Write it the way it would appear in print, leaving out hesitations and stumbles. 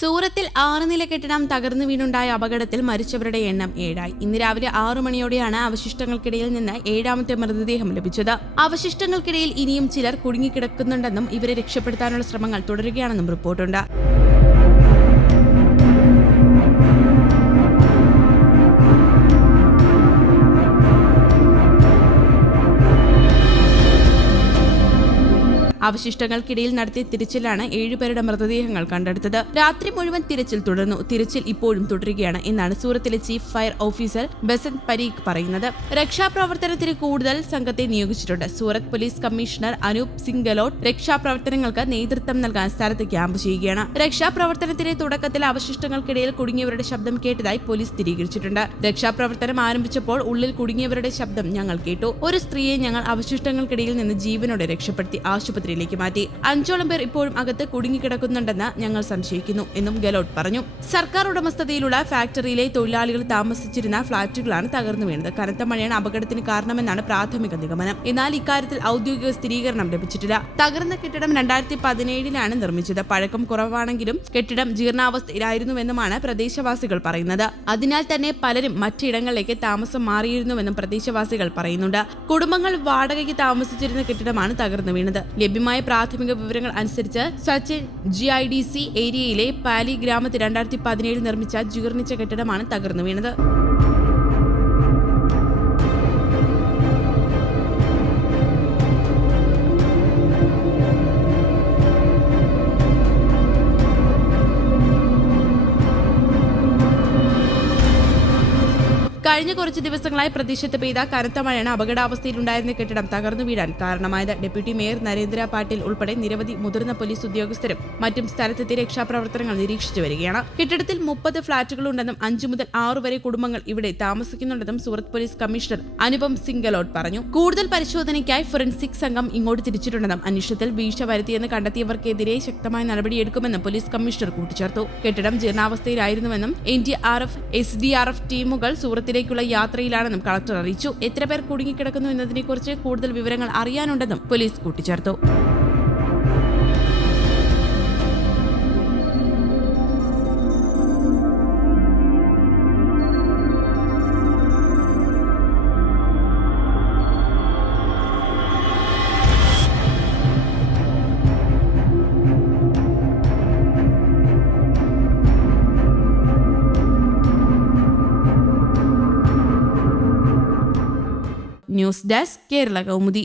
സൂറത്തിൽ 6 നില കെട്ടിടം തകർന്നു വീണുണ്ടായ അപകടത്തിൽ മരിച്ചവരുടെ എണ്ണം 7 ഇന്ന് രാവിലെ 6 മണിയോടെയാണ് അവശിഷ്ടങ്ങൾക്കിടയിൽ നിന്ന് 7ാമത്തെ മൃതദേഹം ലഭിച്ചത്. അവശിഷ്ടങ്ങൾക്കിടയിൽ ഇനിയും ചിലർ കുടുങ്ങിക്കിടക്കുന്നുണ്ടെന്നും ഇവരെ രക്ഷപ്പെടുത്താനുള്ള ശ്രമങ്ങൾ തുടരുകയാണെന്നും റിപ്പോർട്ടുണ്ട്. അവശിഷ്ടങ്ങൾക്കിടയിൽ നടത്തിയ തിരച്ചിലാണ് 7 പേരുടെ മൃതദേഹങ്ങൾ കണ്ടെടുത്തത്. രാത്രി മുഴുവൻ തിരച്ചിൽ തുടർന്നു. തിരച്ചിൽ ഇപ്പോഴും തുടരുകയാണ് എന്നാണ് സൂറത്തിലെ chief fire officer Basant Parikh പറയുന്നത്. രക്ഷാപ്രവർത്തനത്തിന് കൂടുതൽ സംഘത്തെ നിയോഗിച്ചിട്ടുണ്ട്. സൂറത്ത് പോലീസ് കമ്മീഷണർ അനൂപ് സിംഗ് ഗെലോട്ട് രക്ഷാപ്രവർത്തനങ്ങൾക്ക് നേതൃത്വം നൽകാൻ സ്ഥലത്ത് ക്യാമ്പ് ചെയ്യുകയാണ്. രക്ഷാപ്രവർത്തനത്തിന്റെ തുടക്കത്തിൽ അവശിഷ്ടങ്ങൾക്കിടയിൽ കുടുങ്ങിയവരുടെ ശബ്ദം കേട്ടതായി പോലീസ് സ്ഥിരീകരിച്ചിട്ടുണ്ട്. രക്ഷാപ്രവർത്തനം ആരംഭിച്ചപ്പോൾ ഉള്ളിൽ കുടുങ്ങിയവരുടെ ശബ്ദം ഞങ്ങൾ കേട്ടു. ഒരു സ്ത്രീയെ ഞങ്ങൾ അവശിഷ്ടങ്ങൾക്കിടയിൽ നിന്ന് ജീവനോടെ രക്ഷപ്പെടുത്തി ആശുപത്രി മാറ്റി. 5ഓളം പേർ ഇപ്പോഴും അകത്ത് കുടുങ്ങിക്കിടക്കുന്നുണ്ടെന്ന് ഞങ്ങൾ സംശയിക്കുന്നു എന്നും ഗെലോട്ട് പറഞ്ഞു. സർക്കാർ ഉടമസ്ഥതയിലുള്ള ഫാക്ടറിയിലെ തൊഴിലാളികൾ താമസിച്ചിരുന്ന ഫ്ളാറ്റുകളാണ് തകർന്നു വീണത്. കനത്ത മഴയാണ് അപകടത്തിന് കാരണമെന്നാണ് പ്രാഥമിക നിഗമനം. എന്നാൽ ഇക്കാര്യത്തിൽ ഔദ്യോഗിക സ്ഥിരീകരണം ലഭിച്ചിട്ടില്ല. തകർന്ന കെട്ടിടം 2017 നിർമ്മിച്ചത്. പഴക്കം കുറവാണെങ്കിലും കെട്ടിടം ജീർണാവസ്ഥയിലായിരുന്നുവെന്നുമാണ് പ്രദേശവാസികൾ പറയുന്നത്. അതിനാൽ തന്നെ പലരും മറ്റിടങ്ങളിലേക്ക് താമസം മാറിയിരുന്നുവെന്നും പ്രദേശവാസികൾ പറയുന്നുണ്ട്. കുടുംബങ്ങൾ വാടകയ്ക്ക് താമസിച്ചിരുന്ന കെട്ടിടമാണ് തകർന്നു വീണത്. ലഭ്യമായ പ്രാഥമിക വിവരങ്ങൾ അനുസരിച്ച് സച്ചിൻ GIDC ഏരിയയിലെ പാലി ഗ്രാമത്തിൽ 2017 നിർമ്മിച്ച ജീർണിച്ച കെട്ടിടമാണ് തകർന്നു വീണത്. കഴിഞ്ഞ കുറച്ച് ദിവസങ്ങളായി പ്രദേശത്ത് പെയ്ത കനത്ത മഴയാണ് അപകടാവസ്ഥയിലുണ്ടായിരുന്ന കെട്ടിടം തകർന്നു വീഴാൻ കാരണമായത്. ഡെപ്യൂട്ടി മേയർ നരേന്ദ്ര പാട്ടീൽ ഉൾപ്പെടെ നിരവധി മുതിർന്ന പോലീസ് ഉദ്യോഗസ്ഥരും മറ്റും സ്ഥലത്തെത്തി രക്ഷാപ്രവർത്തനങ്ങൾ നിരീക്ഷിച്ചു വരികയാണ്. കെട്ടിടത്തിൽ 30 ഫ്ളാറ്റുകളുണ്ടെന്നും 5 മുതൽ 6 വരെ കുടുംബങ്ങൾ ഇവിടെ താമസിക്കുന്നുണ്ടെന്നും സൂറത്ത് പോലീസ് കമ്മീഷണർ അനുപം സിംഗ് ഗെലോട്ട് പറഞ്ഞു. കൂടുതൽ പരിശോധനയ്ക്കായി ഫോറൻസിക് സംഘം ഇങ്ങോട്ട് തിരിച്ചിട്ടുണ്ടെന്നും അന്വേഷണത്തിൽ വീഴ്ച വരുത്തിയെന്ന് കണ്ടെത്തിയവർക്കെതിരെ ശക്തമായ നടപടിയെടുക്കുമെന്നും പോലീസ് കമ്മീഷണർ കൂട്ടിച്ചേർത്തു. കെട്ടിടം ജീർണാവസ്ഥയിലായിരുന്നുവെന്നും NDRF SDRF ടീമുകൾ സൂറത്തിലെ യാത്രയിലാണെന്നും കളക്ടർ അറിയിച്ചു. എത്ര പേർ കുടുങ്ങിക്കിടക്കുന്നു എന്നതിനെക്കുറിച്ച് കൂടുതൽ വിവരങ്ങൾ അറിയാനുണ്ടെന്നും പോലീസ് കൂട്ടിച്ചേർത്തു. News desk Kerala Kaumudi.